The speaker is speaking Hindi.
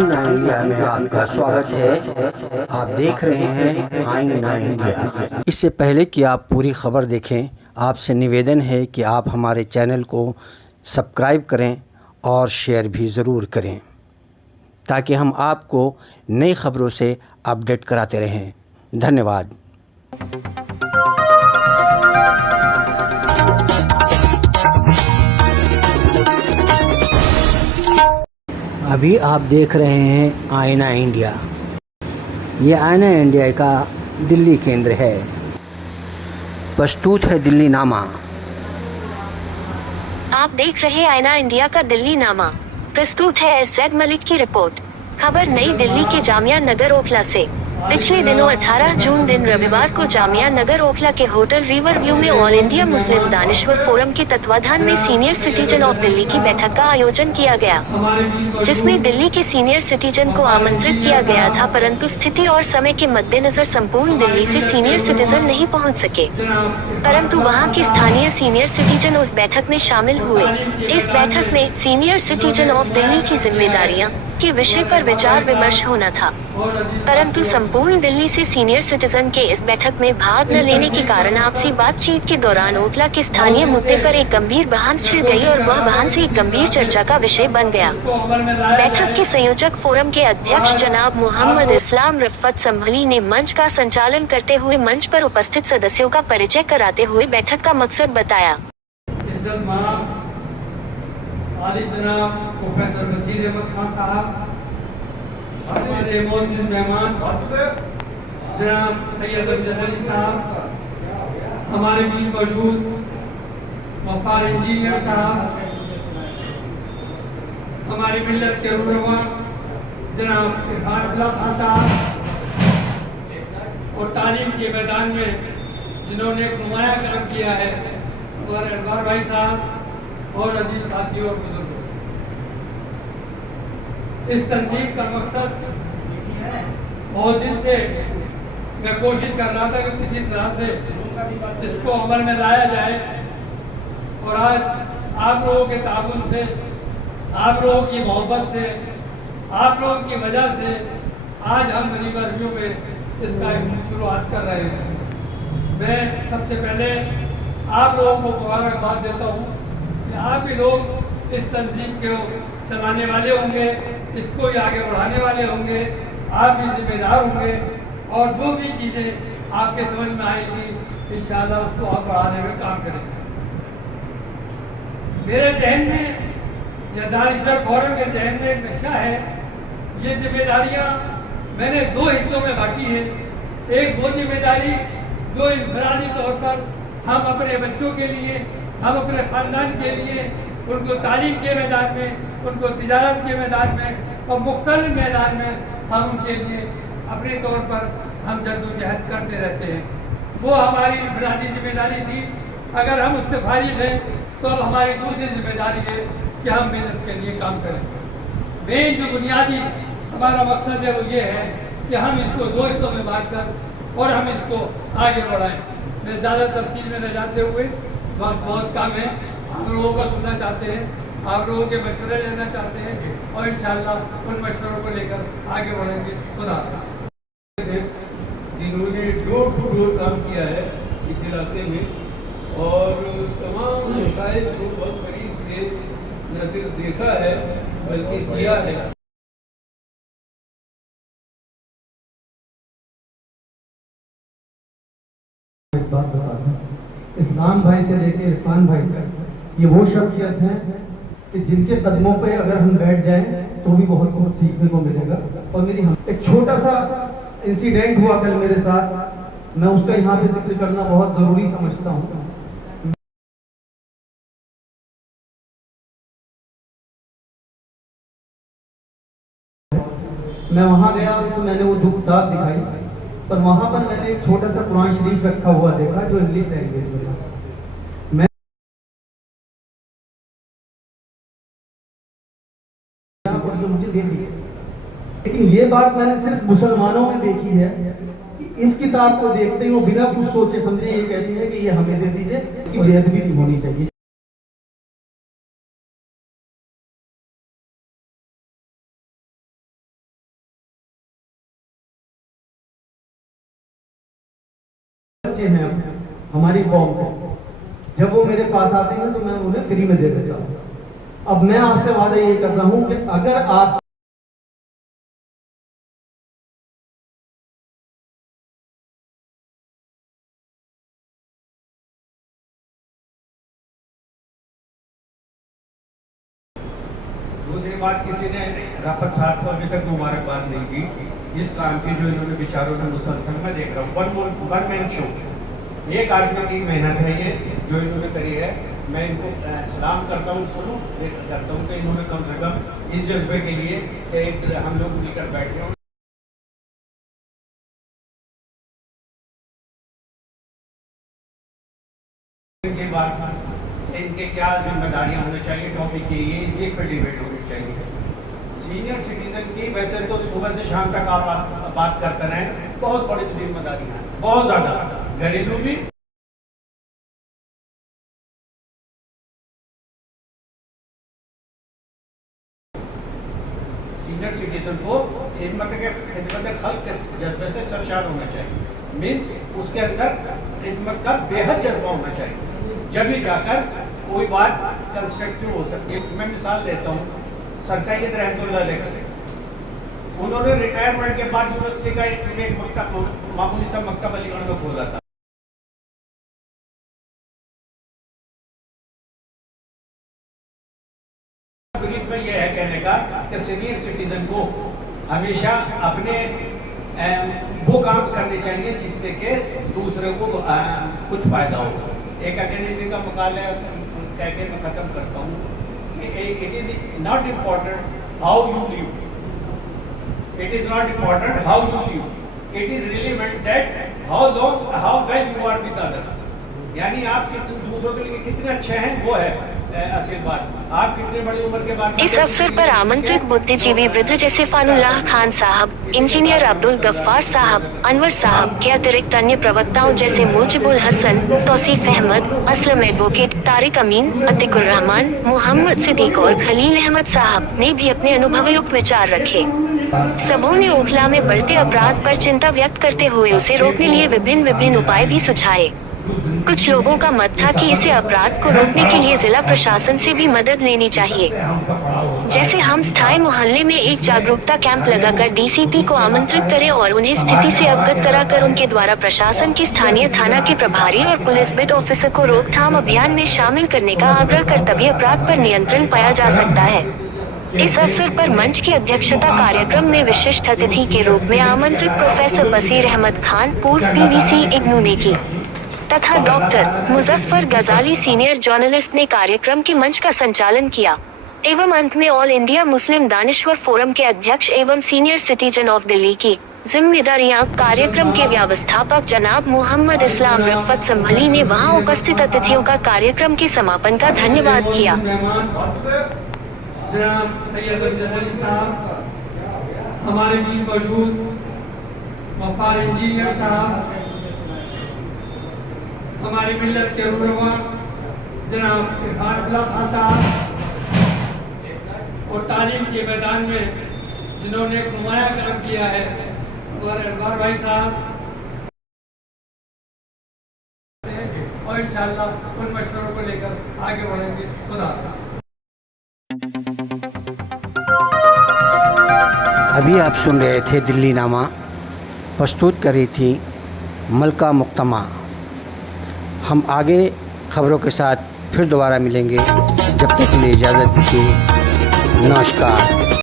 आईना इंडिया में आपका स्वागत है। आप देख रहे हैं आईना इंडिया। इससे पहले कि आप पूरी खबर देखें, आपसे निवेदन है कि आप हमारे चैनल को सब्सक्राइब करें और शेयर भी ज़रूर करें, ताकि हम आपको नई खबरों से अपडेट कराते रहें। धन्यवाद। अभी आप देख रहे हैं आईना इंडिया। ये आईना इंडिया का दिल्ली केंद्र है। प्रस्तुत है दिल्ली नामा। आप देख रहे आईना इंडिया का दिल्ली नामा। प्रस्तुत है एस.जेड. मलिक की रिपोर्ट। खबर नई दिल्ली के जामिया नगर ओखला से। पिछले दिनों 18 जून दिन रविवार को जामिया नगर ओखला के होटल रिवर व्यू में ऑल इंडिया मुस्लिम दानिश्वर फोरम के तत्वाधान में सीनियर सिटीजन ऑफ दिल्ली की बैठक का आयोजन किया गया, जिसमें दिल्ली के सीनियर सिटीजन को आमंत्रित किया गया था, परंतु स्थिति और समय के मद्देनजर संपूर्ण दिल्ली से सीनियर सिटीजन नहीं पहुंच सके, परंतु वहां के स्थानीय सीनियर सिटीजन उस बैठक में शामिल हुए। इस बैठक में सीनियर सिटीजन ऑफ दिल्ली की जिम्मेदारियां के विषय पर विचार विमर्श होना था, परंतु संपूर्ण दिल्ली से सीनियर सिटीजन के इस बैठक में भाग न लेने के कारण आपसी बातचीत के दौरान ओखला के स्थानीय मुद्दे पर एक गंभीर बहस छिड़ गई और वह बहस एक गंभीर चर्चा का विषय बन गया। बैठक के संयोजक फोरम के अध्यक्ष जनाब मोहम्मद इस्लाम रिफ़त संभली ने मंच का संचालन करते हुए मंच पर उपस्थित सदस्यों का परिचय कराते हुए बैठक का मकसद बताया। जनाब प्रोफेसर बशीर अहमद खान साहब, हमारे मोअज़्ज़िज़ मेहमान जनाब सैयद अली साहब, हमारे बीच मौजूद वफार इंजीनियर साहब, हमारी मिल्लत के रहनुमा जनाब इरफान अब्दुल्ला खान साहब, और तालीम के मैदान में जिन्होंने एक नुमाया काम किया है हमारे अनवर भाई साहब और अजीज साथियों और बुजुर्गों। इस तंजीम का मकसद बहुत दिन से मैं कोशिश कर रहा था कि किसी तरह से इसको अमल में लाया जाए, और आज आप लोगों के ताबुन से, आप लोगों की मोहब्बत से, आप लोगों की वजह से आज हम रिवर व्यू में इसका शुरुआत कर रहे हैं। मैं सबसे पहले आप लोगों को मुबारकबाद देता हूँ कि आप भी लोग इस तंजीम को चलाने वाले होंगे, इसको ही आगे बढ़ाने वाले होंगे, आप भी जिम्मेदार होंगे, और जो भी चीज़ें आपके समझ में आएंगी इंशाअल्लाह उसको आप बढ़ाने में काम करेंगे। मेरे जहन में या दानिश्वर फोरम के जहन में एक नक्शा है। ये जिम्मेदारियाँ मैंने दो हिस्सों में बांटी है। एक वो जिम्मेदारी जो इनफरादी तौर पर हम अपने बच्चों के लिए, हम अपने ख़ानदान के लिए, उनको तालीम के मैदान में, उनको तिजारत के मैदान में और मुख्तलिफ मैदान में हम उनके लिए अपने तौर पर हम जद्दोजहद करते रहते हैं। वो हमारी इनफरादी जिम्मेदारी थी। अगर हम उससे फारिग हैं तो अब हमारी दूसरी जिम्मेदारी है कि हम मेहनत के लिए काम करें। मेन जो बुनियादी हमारा मकसद है वो ये है कि हम इसको दो हिस्सों में बांट कर और हम इसको आगे बढ़ाएं। मैं ज़्यादा तफसील में न जाते हुए, बहुत काम है, आप लोगों को सुनना चाहते हैं, आप लोगों के मशवरे लेना चाहते हैं, और इंशाअल्लाह उन मशवरों को लेकर आगे बढ़ेंगे। खुदा हाफ़िज़। जिन्होंने डोर टू डोर काम किया है इस इलाके में, और तमाम मसाइल को बहुत करीब से न सिर्फ देखा है बल्कि किया है। एक बात बता दूं, इस्लाम भाई से लेके इरफान भाई तक ये वो शख्सियत हैं कि जिनके कदमों पे अगर हम बैठ जाएं तो भी बहुत कुछ सीखने को मिलेगा। और मेरी एक छोटा सा इंसिडेंट हुआ कल मेरे साथ, मैं उसका यहाँ पे जिक्र करना बहुत ज़रूरी समझता हूँ। मैं वहाँ गया तो मैंने वो दुखताब दिखाई, पर वहाँ पर मैंने एक छोटा सा कुरान शरीफ रखा हुआ देखा जो इंग्लिश लैंग्वेज में था। मैं तो मुझे दे दी, लेकिन ये बात मैंने सिर्फ मुसलमानों में देखी है कि इस किताब को देखते ही वो बिना कुछ सोचे समझे ये कहती है कि ये हमें दे दीजिए, कि बेअदबी नहीं होनी चाहिए। हमारी कौम को। जब वो मेरे पास आते हैं तो मैं उन्हें फ्री में दे देता हूँ। अब मैं आपसे वादा ये कर रहा हूँ कि अगर आप दूसरी बात, किसी ने राफत साहब को अभी तक मुबारकबाद नहीं की इस काम की जो इन्होंने विचारों में मुसलसल मैं देख रहा हूँ वन मैन शो, एक आदमी की मेहनत है ये जो इन्होंने करी है। मैं इनको सलाम करता हूँ, सलूट करता हूँ कि इन्होंने कम से कम इस जज्बे के लिए एक हम लोग मिलकर बैठे हों। इनके बाद इनके क्या जिम्मेदारियां होनी चाहिए, टॉपिक ये इसी पर डिबेट होनी चाहिए। सीनियर सिटीजन की वैसे तो सुबह से शाम तक आप बात करते रहे, बहुत बड़ी जिम्मेदारियां हैं, बहुत ज़्यादा घरेलू भी। सीनियर सिटीजन को खिदमत खल्क के जज्बे से सरशार होना चाहिए। मीन्स उसके अंदर खिदमत का बेहद जज्बा होना चाहिए, जब भी जाकर कोई बात कंस्ट्रक्टिव हो सकती है। मैं मिसाल देता हूँ, सर सैयद रहमतुल्लाह अलैह, उन्होंने रिटायरमेंट के बाद यूनिवर्सिटी का एक मकतब, मामूली सा मकतब अलीगढ़ में खोला था। ब्रीफ में यह है कहने का कि सीनियर सिटीजन को हमेशा अपने वो काम करने चाहिए जिससे कि दूसरे को कुछ फायदा हो। एक अकेडमी का मकाला कह के मैं ख़त्म करता हूँ कि it is not important how you live, it is not important how you live, it is relevant that how well you are with others. यानी आप दूसरों के लिए कितने अच्छे हैं वो है असल बात। आप कितने बड़ी उम्र के बाद इस अवसर पर आमंत्रित बुद्धिजीवी वृद्ध जैसे फानुल्लाह खान साहब, इंजीनियर अब्दुल गफ्फार साहब, अनवर साहब के अतिरिक्त अन्य प्रवक्ताओं जैसे मुजिबुल हसन, तौसीफ अहमद, असलम एडवोकेट, तारिक अमीन, अतिकुर रहमान, मोहम्मद सिद्दीक और खलील अहमद साहब ने भी अपने अनुभवयुक्त विचार रखे। सबों ने ओखला में बढ़ते अपराध पर चिंता व्यक्त करते हुए उसे रोकने लिए विभिन्न उपाय भी सुझाए। कुछ लोगों का मत था कि इसे अपराध को रोकने के लिए जिला प्रशासन से भी मदद लेनी चाहिए। जैसे हम स्थायी मोहल्ले में एक जागरूकता कैंप लगाकर डीसीपी को आमंत्रित करें और उन्हें स्थिति से अवगत कराकर उनके द्वारा प्रशासन की स्थानीय थाना के प्रभारी और पुलिस बिट ऑफिसर को रोकथाम अभियान में शामिल करने का आग्रह कर तभी अपराध पर नियंत्रण पाया जा सकता है। इस अवसर पर मंच की अध्यक्षता कार्यक्रम में विशिष्ट अतिथि के रूप में आमंत्रित प्रोफेसर बसीर अहमद खान, पूर्व पीवीसी इग्नू ने की, तथा डॉक्टर मुजफ्फर गजाली सीनियर जर्नलिस्ट ने कार्यक्रम के मंच का संचालन किया। एवं अंत में ऑल इंडिया मुस्लिम दानिश्वर फोरम के अध्यक्ष एवं सीनियर सिटीजन ऑफ दिल्ली की जिम्मेदारियां कार्यक्रम के व्यवस्थापक जनाब मोहम्मद इस्लाम रफ़त संभली ने वहां उपस्थित अतिथियों का कार्यक्रम के समापन का धन्यवाद किया। जनाब सैयद अली साहब, हमारे बीच मौजूद वफार इंजीनियर साहब, हमारी मिल्लत के रहनुमा जनाब इरफान अब्दुल्ला खान साहब, और तालीम के मैदान में जिन्होंने एक नुमाया काम किया है हमारे अनवर भाई साहब, और इंशाअल्लाह उन मशवरों को लेकर आगे बढ़ेंगे। खुदा हाफ़िज़। अभी आप सुन रहे थे दिल्ली नामा, प्रस्तुत करी थी मलका मुक्तमा। हम आगे खबरों के साथ फिर दोबारा मिलेंगे, जब तक के लिए इजाज़त दीजिए। नमस्कार।